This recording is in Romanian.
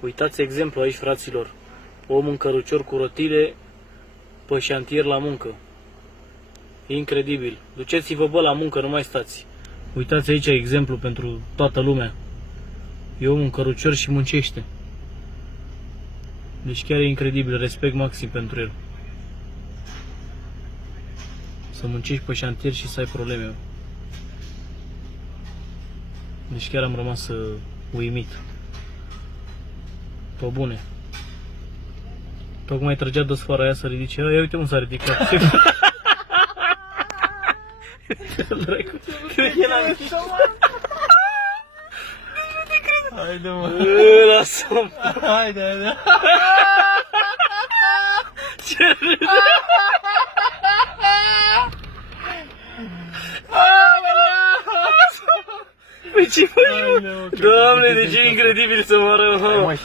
Uitați exemplu aici, fraților. Om în cărucior cu rotile pe șantier la muncă. Incredibil. Duceți-vă, bă, la muncă, nu mai stați. Uitați aici exemplu pentru toată lumea. E om în cărucior și muncește. Deci chiar e incredibil, respect maxim pentru el. Să muncești pe șantier și să ai probleme. Deci chiar am rămas uimit. Pe bune. Tocmai trăgea de sfoara aia să ridice. Ia uite, s-a ridicat. Cred că l-am ieșit. Haide, mă. Lasă-mă. Haide, haide. Ce râde. Păi ce faci, mă? Doamne, de ce e incredibil să moară, mă.